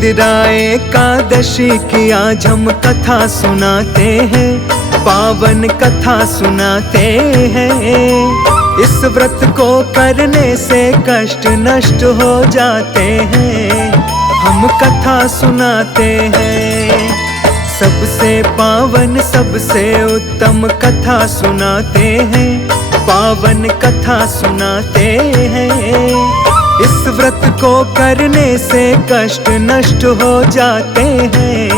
इंदिरा एकादशी की आज हम कथा सुनाते हैं, पावन कथा सुनाते हैं। इस व्रत को करने से कष्ट नष्ट हो जाते हैं, हम कथा सुनाते हैं। सबसे पावन सबसे उत्तम कथा सुनाते हैं, पावन कथा सुनाते हैं। इस व्रत को करने से कष्ट नष्ट हो जाते हैं,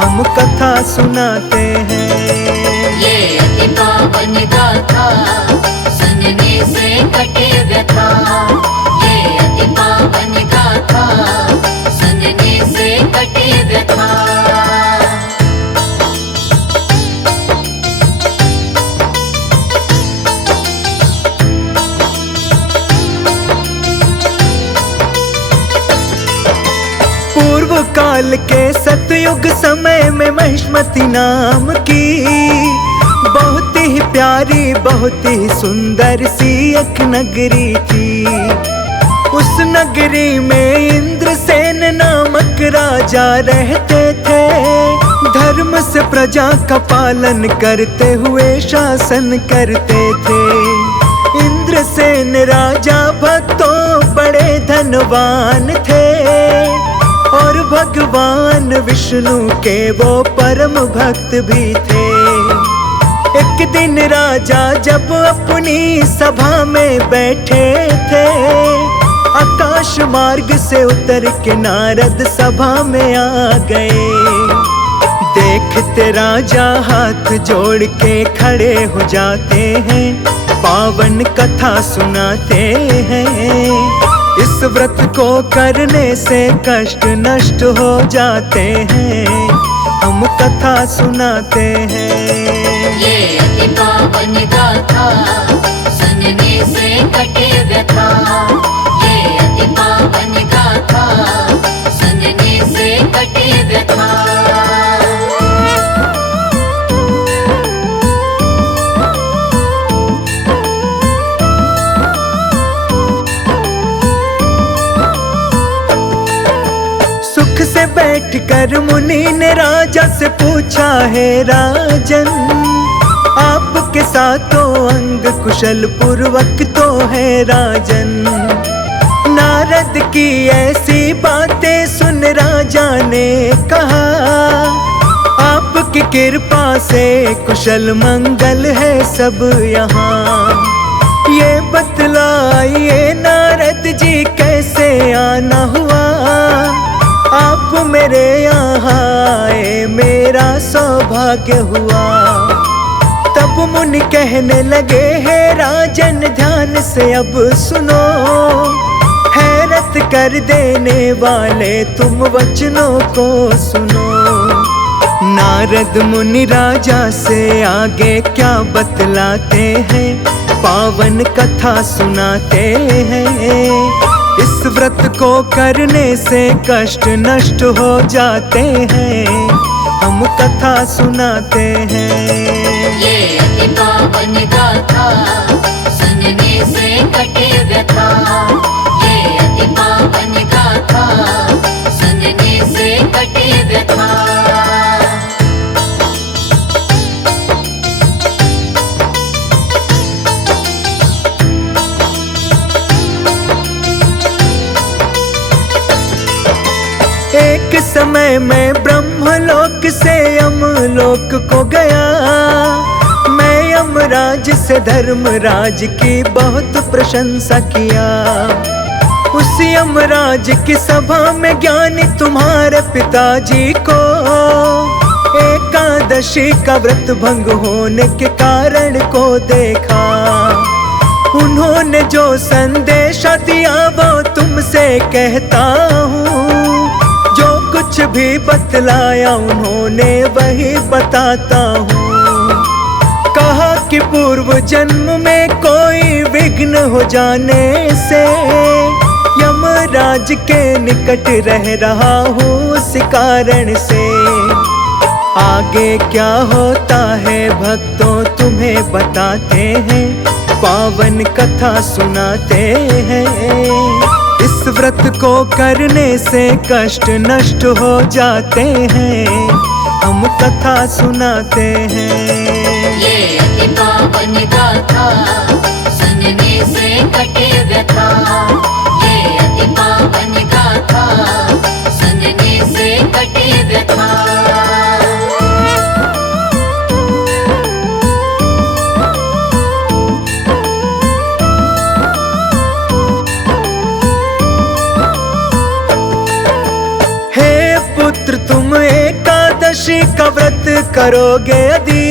हम कथा सुनाते हैं। ये अति पावन गाथा सुनने से कटे व्यथा, ये अति पावन गाथा सुनने से कटे व्यथा। पूर्व काल के सतयुग समय में महिष्मति नाम की बहुत ही प्यारी बहुत ही सुंदर सी एक नगरी थी। उस नगरी में इंद्रसेन नामक राजा रहते थे। धर्म से प्रजा का पालन करते हुए शासन करते थे। इंद्रसेन राजा भक्तों बड़े धनवान थे और भगवान विष्णु के वो परम भक्त भी थे। एक दिन राजा जब अपनी सभा में बैठे थे, आकाश मार्ग से उतर के नारद सभा में आ गए। देखते राजा हाथ जोड़ के खड़े हो जाते हैं, पावन कथा सुनाते हैं। इस व्रत को करने से कष्ट नष्ट हो जाते हैं, हम कथा सुनाते हैं। ये अति पावन गाथा सुनने से कटे व्यथा, ये अति पावन गाथा सुनने से कटे व्यथा। सुख से बैठकर मुनि ने राजा से पूछा, है राजन आपके सातों अंग कुशल पूर्वक तो है राजन। नारद की ऐसी बातें सुन राजा ने कहा, आपकी कृपा से कुशल मंगल है सब यहाँ। ये बतलाइए नारद जी कैसे आना हुआ, आप मेरे यहाँ आए मेरा सौभाग्य हुआ। तब मुनि कहने लगे, हे राजन ध्यान से अब सुनो, हैरत कर देने वाले तुम वचनों को सुनो। नारद मुनि राजा से आगे क्या बतलाते हैं, पावन कथा सुनाते हैं। इस व्रत को करने से कष्ट नष्ट हो जाते हैं, हम कथा सुनाते हैं। ये अति पावन गाथा सुनने से कटे व्यथा, ये अति पावन गाथा सुनने से कटे व्यथा। एक समय मैं ब्रह्मलोक से यमलोक को गया। मैं यमराज से धर्मराज की बहुत प्रशंसा किया। उस यमराज की सभा में ज्ञानी तुम्हारे पिताजी को एकादशी का व्रत भंग होने के कारण को देखा। उन्होंने जो संदेश दिया वो तुमसे कहता हूँ, जो कुछ भी बतलाया उन्होंने वही बताता हूँ। कहा कि पूर्व जन्म में कोई विघ्न हो जाने से यमराज के निकट रह रहा हूँ उस कारण से। आगे क्या होता है भक्तों तुम्हें बताते हैं, पावन कथा सुनाते हैं। इस व्रत को करने से कष्ट नष्ट हो जाते हैं, हम कथा सुनाते हैं। ये अति पावन गाथा सुनने से कटे व्यथा। ये अति पावन गाथा सुनने से कटे व्यथा। तुम एकादशी का व्रत करोगे यदि,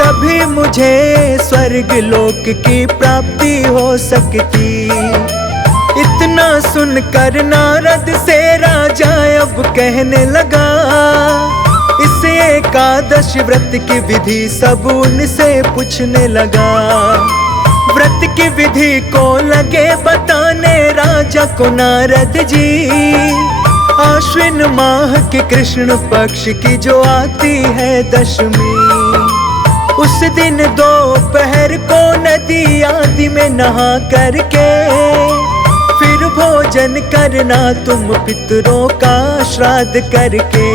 तभी मुझे स्वर्ग लोक की प्राप्ति हो सकती। इतना सुनकर नारद से राजा अब कहने लगा, इस एकादशी व्रत की विधि सब उनसे पूछने लगा। व्रत की विधि को लगे बताने राजा को नारद जी। आश्विन माह के कृष्ण पक्ष की जो आती है दशमी, उस दिन दोपहर को नदी आदि में नहा करके फिर भोजन करना तुम पितरों का श्राद्ध करके।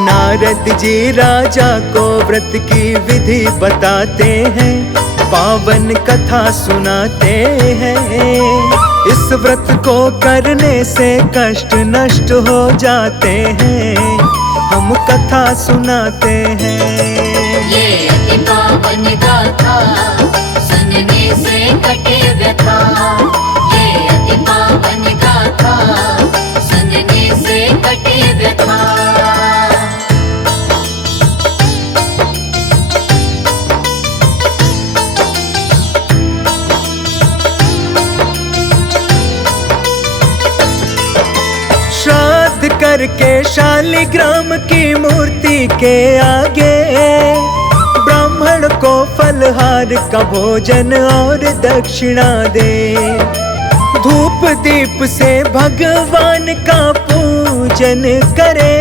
नारद जी राजा को व्रत की विधि बताते हैं, पावन कथा सुनाते हैं। इस व्रत को करने से कष्ट नष्ट हो जाते हैं, हम कथा सुनाते हैं। ये अति पावन गाथा सुनने से कटे व्यथा। ये अति पावन गाथा सुनने से कटे व्यथा। श्राद्ध करके शालिग्राम की मूर्ति के आगे ब्राह्मण को फलहार का भोजन और दक्षिणा दे। धूप दीप से भगवान का पूजन करे,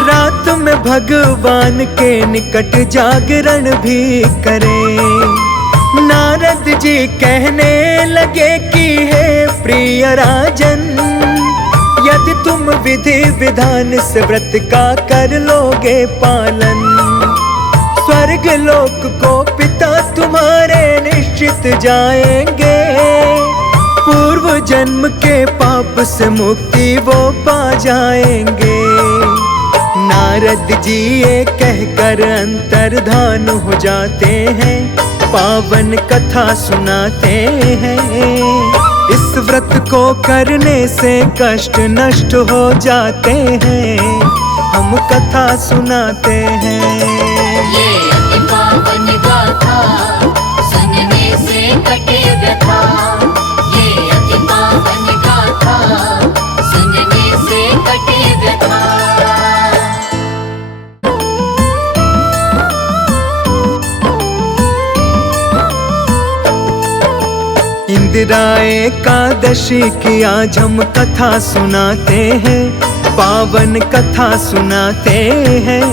रात में भगवान के निकट जागरण भी करे। नारद जी कहने लगे कि हे प्रिय राजन, यदि तुम विधि विधान से व्रत का कर लोगे पालन, स्वर्ग लोक को पिता तुम्हारे निश्चित जाएंगे। पूर्व जन्म के पाप से मुक्ति वो पा जाएंगे। नारद जी ये कहकर अंतर्धान हो जाते हैं, पावन कथा सुनाते हैं। इस व्रत को करने से कष्ट नष्ट हो जाते हैं, हम कथा सुनाते हैं। ये अति पावन गाथा सुनने से कटे व्यथा। ये अति पावन गाथा सुनने से कटे व्यथा। इंदिरा एकादशी की आज हम कथा सुनाते हैं, पावन कथा सुनाते हैं।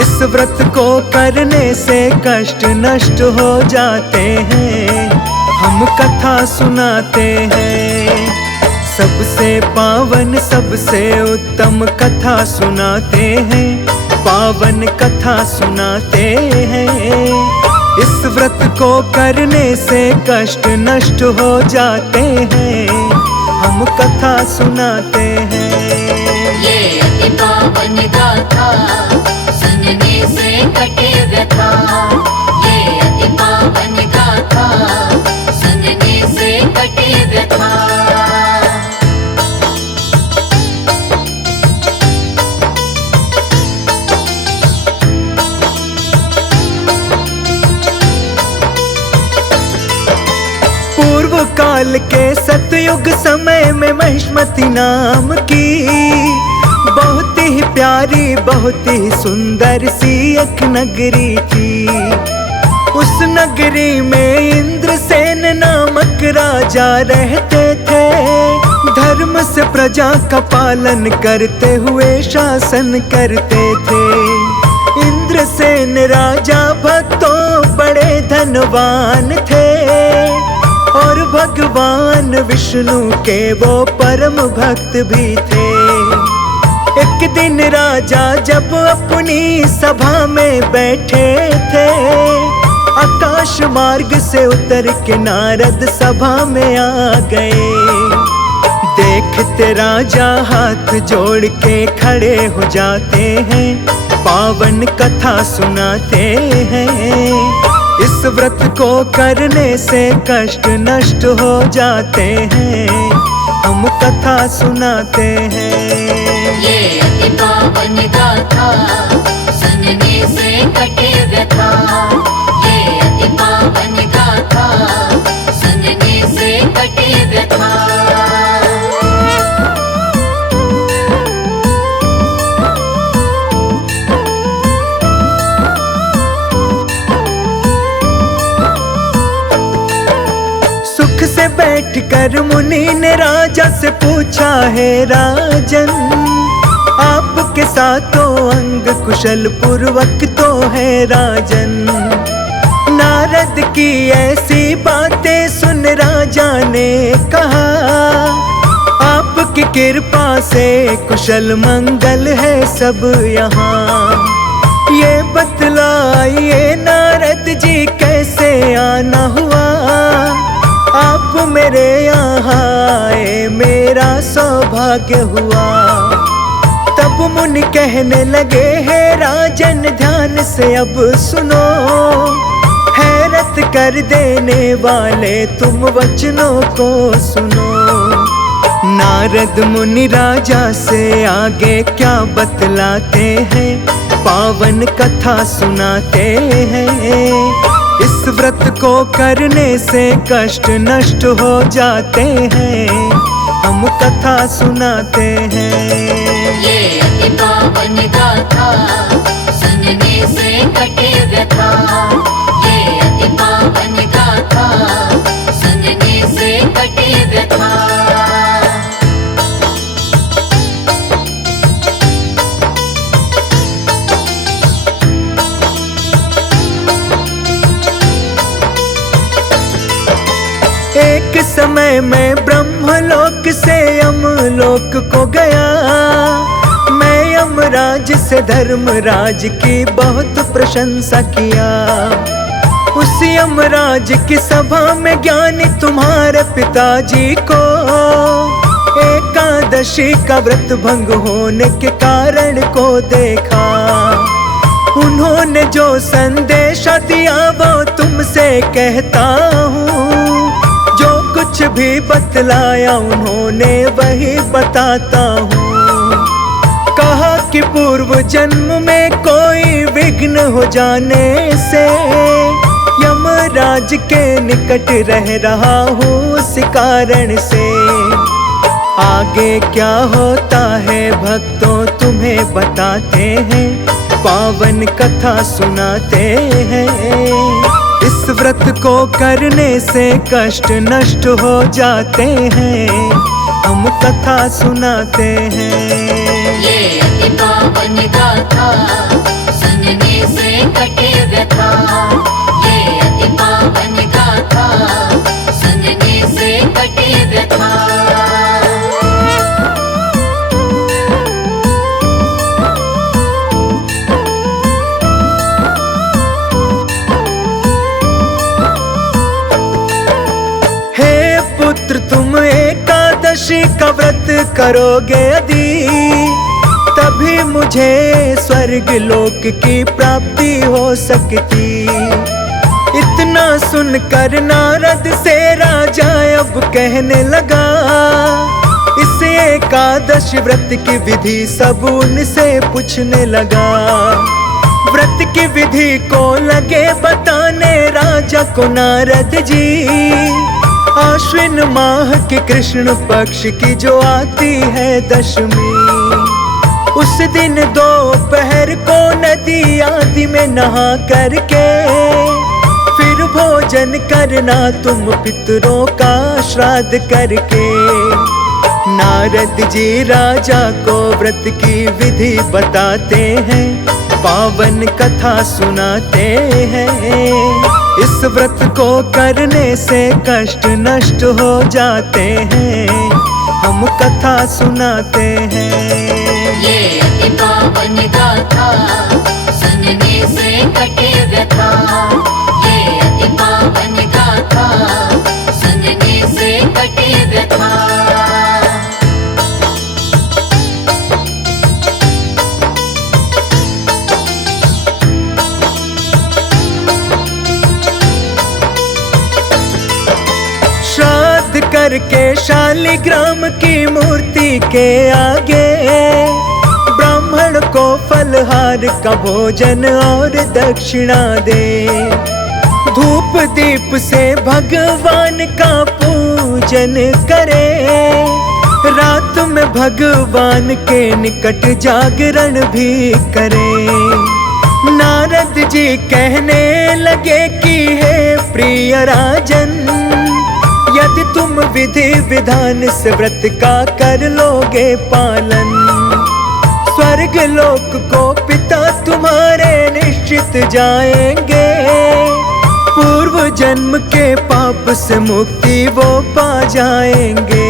इस व्रत को करने से कष्ट नष्ट हो जाते हैं, हम कथा सुनाते हैं। सबसे पावन सबसे उत्तम कथा सुनाते हैं, पावन कथा सुनाते हैं। इस व्रत को करने से कष्ट नष्ट हो जाते हैं, हम कथा सुनाते हैं। ये अति पावन गाथा सुनने से कटे व्यथा। ये अति पावन गाथा सुनने से कटे व्यथा। काल के सतयुग समय में महिष्मति नाम की बहुत ही प्यारी बहुत ही सुंदर सी एक नगरी थी। उस नगरी में इंद्रसेन नामक राजा रहते थे। धर्म से प्रजा का पालन करते हुए शासन करते थे। इंद्रसेन राजा भक्तों बड़े धनवान थे और भगवान विष्णु के वो परम भक्त भी थे। एक दिन राजा जब अपनी सभा में बैठे थे, आकाश मार्ग से उतर के नारद सभा में आ गए। देखते राजा हाथ जोड़ के खड़े हो जाते हैं, पावन कथा सुनाते हैं। इस व्रत को करने से कष्ट नष्ट हो जाते हैं, हम कथा सुनाते हैं। ये अति पावन गाथा सुनने से कटे व्यथा। ये अति पावन गाथा सुनने से कटे व्यथा। से बैठकर मुनि ने राजा से पूछा, है राजन आपके साथों अंग कुशल पूर्वक तो है राजन। नारद की ऐसी बातें सुन राजा ने कहा, आपकी कृपा से कुशल मंगल है सब यहाँ। ये बतलाइए नारद जी कैसे आना हुआ, आप मेरे यहाँ आए मेरा सौभाग्य हुआ। तब मुनि कहने लगे, है राजन ध्यान से अब सुनो, हैरत कर देने वाले तुम वचनों को सुनो। नारद मुनि राजा से आगे क्या बतलाते हैं, पावन कथा सुनाते हैं। इस व्रत को करने से कष्ट नष्ट हो जाते हैं, हम कथा सुनाते हैं। ये अति पावन गाथा सुनने से कटे व्यथा। ये अति पावन गाथा सुनने से कटे व्यथा। एक समय में ब्रह्मलोक से यमलोक को गया, मैं यमराज से धर्मराज की बहुत प्रशंसा किया। उस यमराज की सभा में ज्ञानी तुम्हारे पिताजी को एकादशी का व्रत भंग होने के कारण को देखा। उन्होंने जो संदेशा दिया वो तुमसे कहता हूँ, जो कुछ भी बतलाया उन्होंने वही बताता हूँ। कहा कि पूर्व जन्म में कोई विघ्न हो जाने से यमराज के निकट रह रहा हूँ उस कारण से। आगे क्या होता है भक्तों तुम्हें बताते हैं, पावन कथा सुनाते हैं। इस व्रत को करने से कष्ट नष्ट हो जाते हैं, हम कथा सुनाते हैं। ये अति पावन गाथा सुनने से कटे व्यथा। ये अति पावन गाथा सुनने से कटे व्यथा। तुम एकादशी का व्रत करोगे यदि, तभी मुझे स्वर्ग लोक की प्राप्ति हो सकती। इतना सुनकर नारद से राजा अब कहने लगा, इस एकादशी व्रत की विधि सब उनसे पूछने लगा। व्रत की विधि को लगे बताने राजा को नारद जी। आश्विन माह के कृष्ण पक्ष की जो आती है दशमी, उस दिन दोपहर को नदी आदि में नहा करके फिर भोजन करना तुम पितरों का श्राद्ध करके। नारद जी राजा को व्रत की विधि बताते हैं, पावन कथा सुनाते हैं। इस व्रत को करने से कष्ट नष्ट हो जाते हैं, हम कथा सुनाते हैं। ये अति पावन गाथा सुनने से कटे व्यथा। ये अति पावन गाथा सुनने से कटे व्यथा। श्राद्ध करके शालिग्राम की मूर्ति के आगे ब्राह्मण को फलहार का भोजन और दक्षिणा दे। धूप दीप से भगवान का पूजन करे। रात में भगवान के निकट जागरण भी करे। नारद जी कहने लगे कि हे प्रिय राजन, यदि तुम विधि विधान से व्रत का कर लोगे पालन, स्वर्ग लोक को पिता तुम्हारे निश्चित जाएंगे। पूर्व जन्म के पाप से मुक्ति वो पा जाएंगे।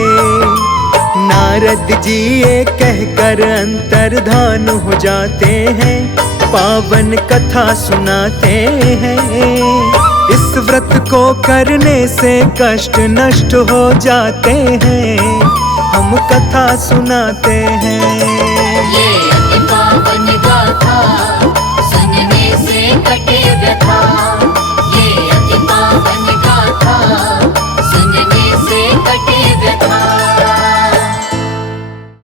नारद जी ये कहकर अंतर्धान हो जाते हैं, पावन कथा सुनाते हैं। इस व्रत को करने से कष्ट नष्ट हो जाते हैं, हम कथा सुनाते हैं।